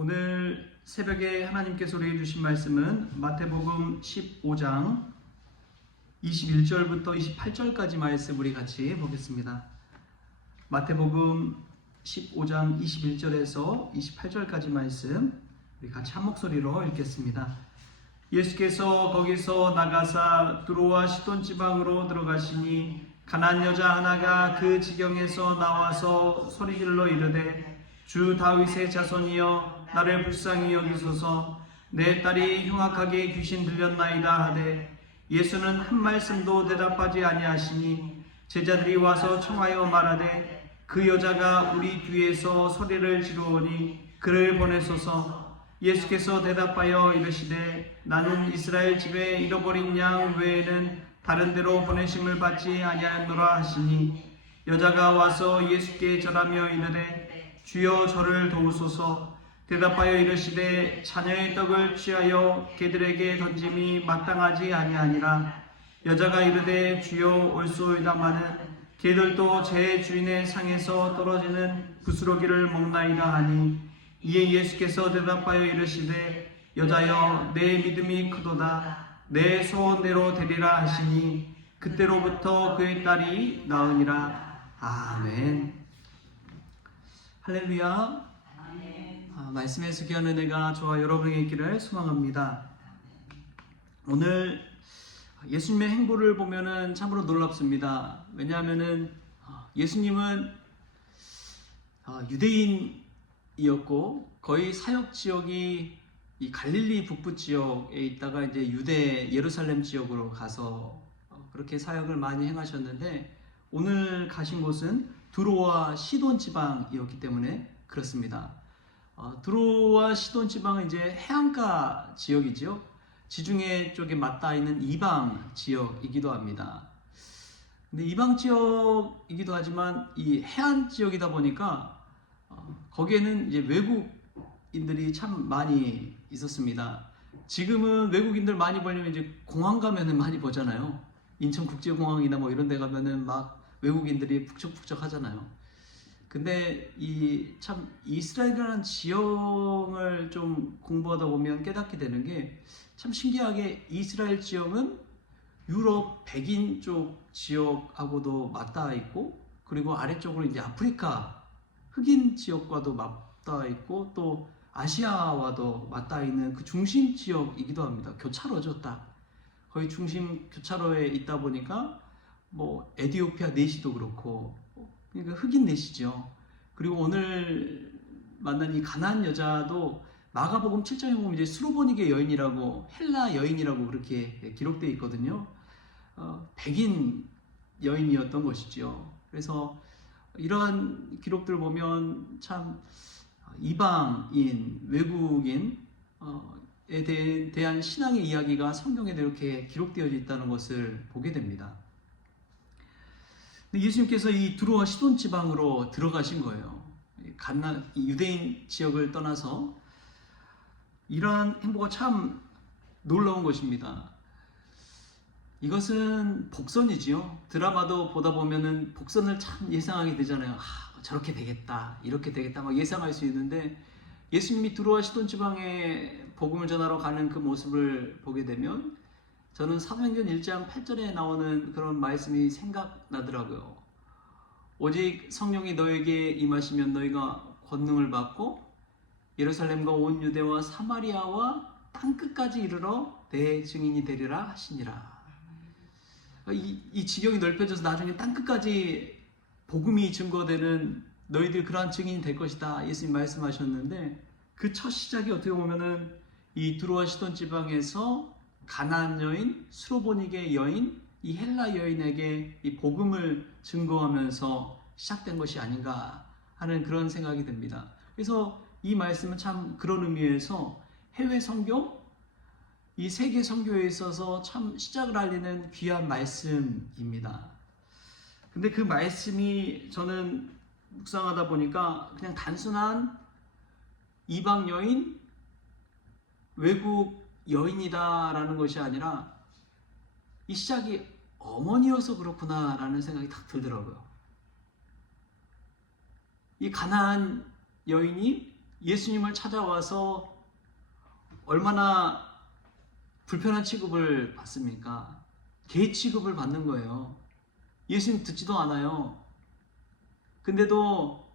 오늘 새벽에 하나님께서 우리에게 주신 말씀은 마태복음 15장 21절부터 28절까지 말씀 우리 같이 보겠습니다. 마태복음 15장 21절에서 28절까지 말씀 우리 같이 한 목소리로 읽겠습니다. 예수께서 거기서 나가사 두로와 시돈 지방으로 들어가시니 가나안 여자 하나가 그 지경에서 나와서 소리질러 이르되 주 다윗의 자손이여 나를 불쌍히 여기소서 내 딸이 흉악하게 귀신 들렸나이다 하되 예수는 한 말씀도 대답하지 아니하시니 제자들이 와서 청하여 말하되 그 여자가 우리 뒤에서 소리를 지르오니 그를 보내소서. 예수께서 대답하여 이르시되 나는 이스라엘 집에 잃어버린 양 외에는 다른 데로 보내심을 받지 아니하노라 하시니 여자가 와서 예수께 절하며 이르되 주여 저를 도우소서. 대답하여 이르시되 자녀의 떡을 취하여 개들에게 던짐이 마땅하지 아니하니라. 여자가 이르되 주여 옳소이다마는 개들도 제 주인의 상에서 떨어지는 부스러기를 먹나이다 하니 이에 예수께서 대답하여 이르시되 여자여 내 믿음이 크도다 내 소원대로 되리라 하시니 그때로부터 그의 딸이 나으니라. 아멘. 할렐루야. 말씀에 소개한 은혜가 저와 여러분에게 있기를 소망합니다. 오늘 예수님의 행보를 보면은 참으로 놀랍습니다. 왜냐하면은 예수님은 유대인이었고 거의 사역 지역이 이 갈릴리 북부 지역에 있다가 이제 유대 예루살렘 지역으로 가서 그렇게 사역을 많이 행하셨는데 오늘 가신 곳은 두로와 시돈 지방이었기 때문에 그렇습니다. 두로와 시돈 지방은 이제 해안가 지역이죠. 지중해 쪽에 맞닿아 있는 이방 지역이기도 합니다. 근데 이방 지역이기도 하지만 이 해안 지역이다 보니까 거기에는 이제 외국인들이 참 많이 있었습니다. 지금은 외국인들 많이 보려면 이제 공항 가면은 많이 보잖아요. 인천국제공항이나 뭐 이런 데 가면은 막 외국인들이 북적북적 하잖아요. 근데 이 참 이스라엘이라는 지형을 좀 공부하다 보면 깨닫게 되는 게 참 신기하게 이스라엘 지형은 유럽 백인 쪽 지역하고도 맞닿아 있고 그리고 아래쪽으로 이제 아프리카 흑인 지역과도 맞닿아 있고 또 아시아와도 맞닿아 있는 그 중심 지역이기도 합니다. 교차로죠, 딱. 거의 중심 교차로에 있다 보니까 뭐 에티오피아 내시도 그렇고 그러니까 흑인 내시죠. 그리고 오늘 만난 이 가나안 여자도 마가복음 7장에 보면 이제 수로보니게 여인이라고 헬라 여인이라고 그렇게 기록되어 있거든요. 백인 여인이었던 것이죠. 그래서 이러한 기록들을 보면 참 이방인, 외국인에 대한 신앙의 이야기가 성경에 이렇게 기록되어 있다는 것을 보게 됩니다. 예수님께서 이 두로와 시돈 지방으로 들어가신 거예요. 유대인 지역을 떠나서 이러한 행보가 참 놀라운 것입니다. 이것은 복선이지요. 드라마도 보다 보면은 복선을 참 예상하게 되잖아요. 저렇게 되겠다, 이렇게 되겠다 막 예상할 수 있는데 예수님이 두로와 시돈 지방에 복음을 전하러 가는 그 모습을 보게 되면 저는 사도행전 1장 8절에 나오는 그런 말씀이 생각나더라고요. 오직 성령이 너에게 임하시면 너희가 권능을 받고 예루살렘과 온 유대와 사마리아와 땅끝까지 이르러 내 증인이 되리라 하시니라. 이 지경이 넓혀져서 나중에 땅끝까지 복음이 증거되는 너희들 그러한 증인이 될 것이다. 예수님 말씀하셨는데 그 첫 시작이 어떻게 보면은 이 두로와 시돈 지방에서 가나안 여인, 수로보니게 여인, 이 헬라 여인에게 이 복음을 증거하면서 시작된 것이 아닌가 하는 그런 생각이 듭니다. 그래서 이 말씀은 참 그런 의미에서 해외 선교, 이 세계 선교에 있어서 참 시작을 알리는 귀한 말씀입니다. 근데 그 말씀이 저는 묵상하다 보니까 그냥 단순한 이방 여인, 외국 여인이다라는 것이 아니라 이 시작이 어머니여서 그렇구나라는 생각이 딱 들더라고요. 이 가나안 여인이 예수님을 찾아와서 얼마나 불편한 취급을 받습니까? 개 취급을 받는 거예요. 예수님 듣지도 않아요. 근데도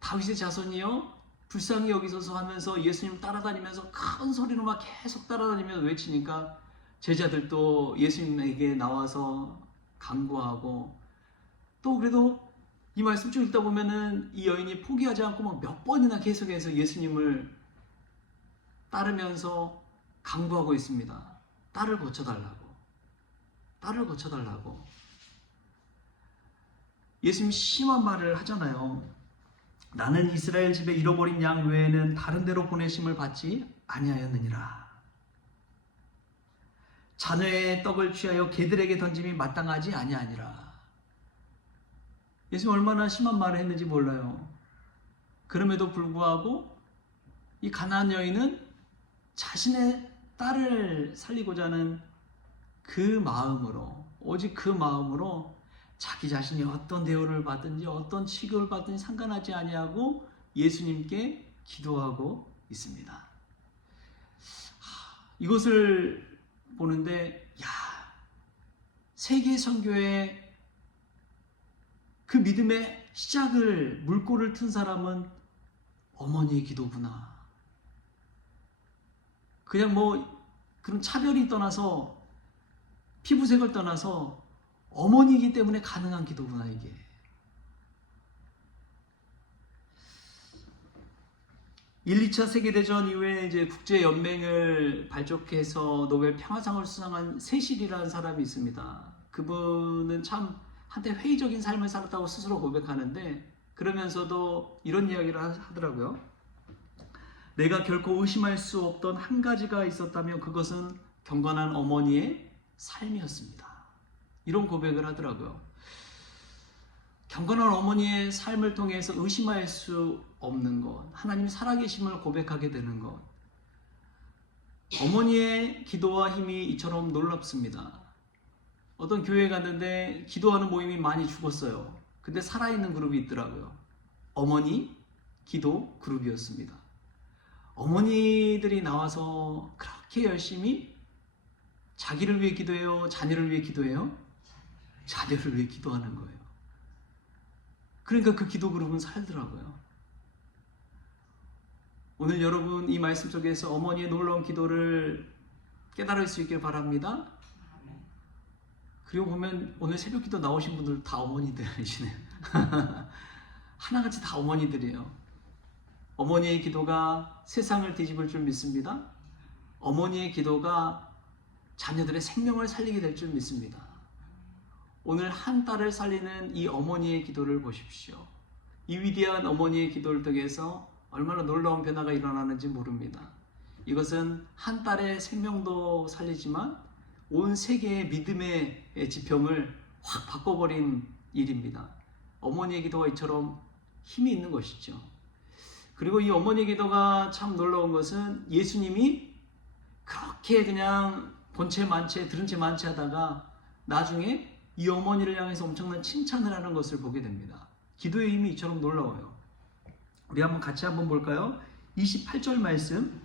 다윗의 자손이요 불쌍히 여기소서 하면서 예수님 따라다니면서 큰 소리로 막 계속 따라다니면서 외치니까 제자들도 예수님에게 나와서 간구하고, 또 그래도 이 말씀 쭉 읽다 보면은 이 여인이 포기하지 않고 막 몇 번이나 계속해서 예수님을 따르면서 간구하고 있습니다. 딸을 고쳐달라고. 딸을 고쳐달라고. 예수님 심한 말을 하잖아요. 나는 이스라엘 집에 잃어버린 양 외에는 다른 데로 보내심을 받지 아니하였느니라. 자녀의 떡을 취하여 개들에게 던짐이 마땅하지 아니하니라. 예수님 얼마나 심한 말을 했는지 몰라요. 그럼에도 불구하고 이 가나안 여인은 자신의 딸을 살리고자 하는 그 마음으로, 오직 그 마음으로 자기 자신이 어떤 대우를 받든지 어떤 취급을 받든지 상관하지 아니하고 예수님께 기도하고 있습니다. 이것을 보는데, 세계 선교의 그 믿음의 시작을, 물꼬를 튼 사람은 어머니의 기도구나. 그냥 그런 차별이 떠나서, 피부색을 떠나서 어머니이기 때문에 가능한 기도구나, 이게. 일, 2차 세계대전 이후에 이제 국제연맹을 발족해서 노벨 평화상을 수상한 세실이라는 사람이 있습니다. 그분은 참 한때 회의적인 삶을 살았다고 스스로 고백하는데, 그러면서도 이런 이야기를 하더라고요. 내가 결코 의심할 수 없던 한 가지가 있었다면 그것은 경건한 어머니의 삶이었습니다. 이런 고백을 하더라고요. 경건한 어머니의 삶을 통해서 의심할 수 없는 것, 하나님 살아계심을 고백하게 되는 것. 어머니의 기도와 힘이 이처럼 놀랍습니다. 어떤 교회에 갔는데 기도하는 모임이 많이 죽었어요. 근데 살아있는 그룹이 있더라고요. 어머니 기도 그룹이었습니다. 어머니들이 나와서 그렇게 열심히 자기를 위해 기도해요? 자녀를 위해 기도해요? 자녀를 위해 기도하는 거예요. 그러니까 그 기도 그룹은 살더라고요. 오늘 여러분 이 말씀 속에서 어머니의 놀라운 기도를 깨달을 수 있길 바랍니다. 그리고 보면 오늘 새벽 기도 나오신 분들 다 어머니들이시네요. 하나같이 다 어머니들이에요. 어머니의 기도가 세상을 뒤집을 줄 믿습니다. 어머니의 기도가 자녀들의 생명을 살리게 될 줄 믿습니다. 오늘 한 딸을 살리는 이 어머니의 기도를 보십시오. 이 위대한 어머니의 기도를 통해서 얼마나 놀라운 변화가 일어나는지 모릅니다. 이것은 한 딸의 생명도 살리지만 온 세계의 믿음의 지평을 확 바꿔버린 일입니다. 어머니의 기도가 이처럼 힘이 있는 것이죠. 그리고 이 어머니의 기도가 참 놀라운 것은 예수님이 그렇게 그냥 본 채 만채 들은 채 만채 하다가 나중에 이 어머니를 향해서 엄청난 칭찬을 하는 것을 보게 됩니다. 기도의 힘이 이처럼 놀라워요. 우리 같이 한번 볼까요? 28절 말씀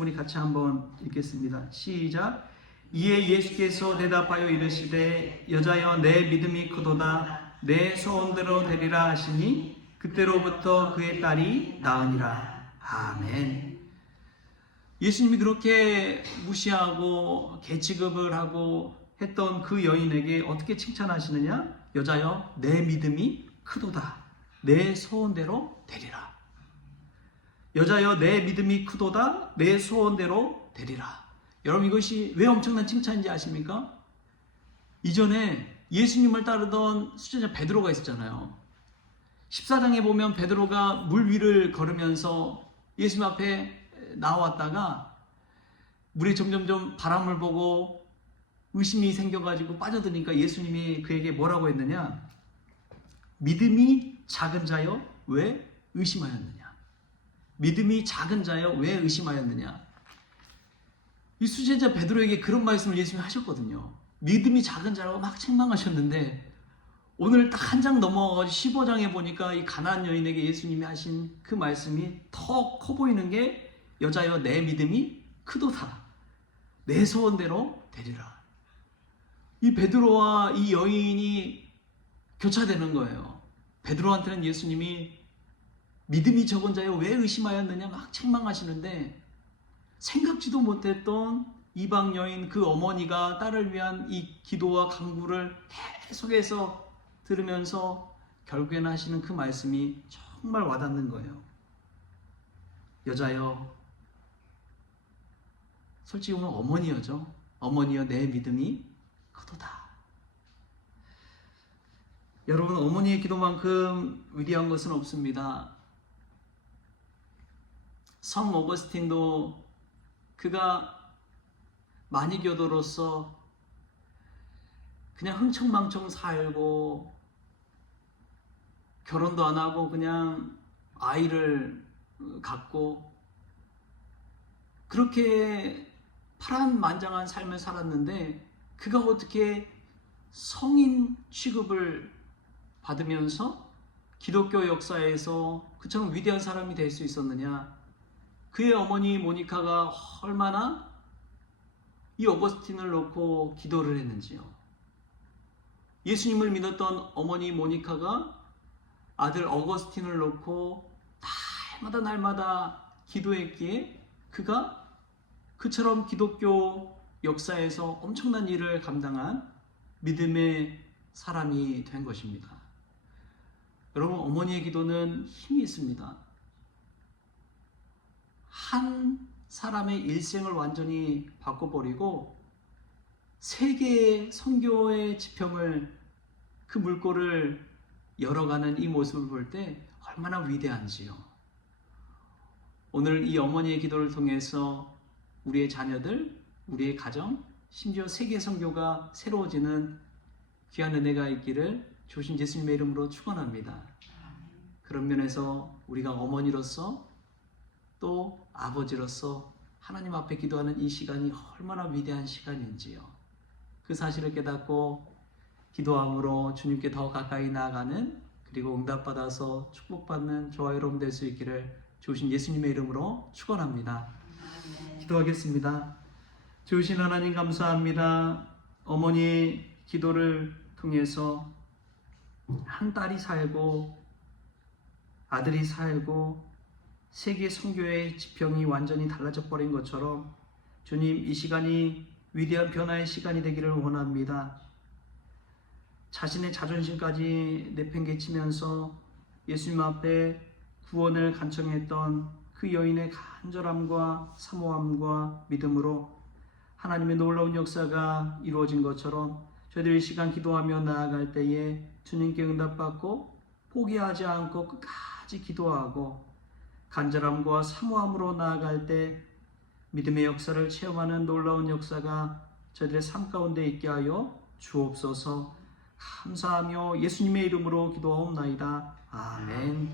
우리 같이 한번 읽겠습니다. 시작. 이에 예수께서 대답하여 이르시되 여자여 내 믿음이 크도다 내 소원대로 되리라 하시니 그때로부터 그의 딸이 나으니라. 아멘. 예수님이 그렇게 무시하고 개취급을 하고 했던 그 여인에게 어떻게 칭찬하시느냐? 여자여 내 믿음이 크도다 내 소원대로 되리라. 여자여 내 믿음이 크도다 내 소원대로 되리라. 여러분 이것이 왜 엄청난 칭찬인지 아십니까? 이전에 예수님을 따르던 수제자 베드로가 있었잖아요. 14장에 보면 베드로가 물 위를 걸으면서 예수님 앞에 나왔다가 물에 점점점 바람을 보고 의심이 생겨가지고 빠져드니까 예수님이 그에게 뭐라고 했느냐? 믿음이 작은 자여 왜 의심하였느냐? 믿음이 작은 자여 왜 의심하였느냐? 이 수제자 베드로에게 그런 말씀을 예수님이 하셨거든요. 믿음이 작은 자라고 막 책망하셨는데 오늘 딱 한 장 넘어가서 15장에 보니까 이 가나안 여인에게 예수님이 하신 그 말씀이 더 커 보이는 게 여자여 내 믿음이 크도다. 내 소원대로 되리라. 이 베드로와 이 여인이 교차되는 거예요. 베드로한테는 예수님이 믿음이 적은 자여 왜 의심하였느냐 막 책망하시는데 생각지도 못했던 이방 여인 그 어머니가 딸을 위한 이 기도와 간구를 계속해서 들으면서 결국에는 하시는 그 말씀이 정말 와닿는 거예요. 여자여, 솔직히 보면 어머니여죠. 어머니여 내 믿음이 크도다. 여러분, 어머니의 기도만큼 위대한 것은 없습니다. 성 어거스틴도 그가 만이교도로서 그냥 흥청망청 살고 결혼도 안 하고 그냥 아이를 갖고 그렇게 파란만장한 삶을 살았는데 그가 어떻게 성인 취급을 받으면서 기독교 역사에서 그처럼 위대한 사람이 될 수 있었느냐? 그의 어머니 모니카가 얼마나 이 어거스틴을 놓고 기도를 했는지요. 예수님을 믿었던 어머니 모니카가 아들 어거스틴을 놓고 날마다 기도했기에 그가 그처럼 기독교 역사에서 엄청난 일을 감당한 믿음의 사람이 된 것입니다. 여러분, 어머니의 기도는 힘이 있습니다. 한 사람의 일생을 완전히 바꿔버리고 세계의 선교의 지평을 그 물꼬를 열어가는 이 모습을 볼 때 얼마나 위대한지요. 오늘 이 어머니의 기도를 통해서 우리의 자녀들, 우리의 가정, 심지어 세계 선교가 새로워지는 귀한 은혜가 있기를 주신 예수님의 이름으로 축원합니다. 그런 면에서 우리가 어머니로서 또 아버지로서 하나님 앞에 기도하는 이 시간이 얼마나 위대한 시간인지요. 그 사실을 깨닫고 기도함으로 주님께 더 가까이 나아가는, 그리고 응답받아서 축복받는 저와 여러분 될 수 있기를 주신 예수님의 이름으로 축원합니다. 기도하겠습니다. 주신 하나님 감사합니다. 어머니의 기도를 통해서 한 딸이 살고 아들이 살고 세계 선교의 지평이 완전히 달라져 버린 것처럼 주님, 이 시간이 위대한 변화의 시간이 되기를 원합니다. 자신의 자존심까지 내팽개치면서 예수님 앞에 구원을 간청했던 그 여인의 간절함과 사모함과 믿음으로 하나님의 놀라운 역사가 이루어진 것처럼 저희들이 이 시간 기도하며 나아갈 때에 주님께 응답받고 포기하지 않고 끝까지 기도하고 간절함과 사모함으로 나아갈 때 믿음의 역사를 체험하는 놀라운 역사가 저희들의 삶 가운데 있게 하여 주옵소서. 감사하며 예수님의 이름으로 기도하옵나이다. 아멘.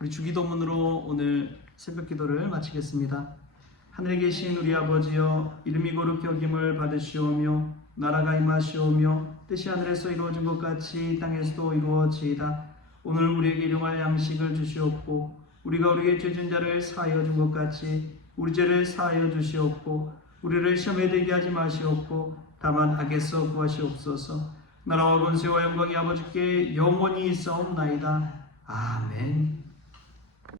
우리 주기도문으로 오늘 새벽 기도를 마치겠습니다. 하늘에 계신 우리 아버지여, 이름이 거룩히 여김을 받으시오며 나라가 임하시오며 뜻이 하늘에서 이루어진 것 같이 땅에서도 이루어지이다. 오늘 우리에게 일용할 양식을 주시옵고 우리가 우리에게 죄진 자를 사하여 준 것 같이 우리 죄를 사하여 주시옵고 우리를 시험에 들게 하지 마시옵고 다만 악에서 구하시옵소서. 나라와 권세와 영광이 아버지께 영원히 있사옵나이다. 아멘.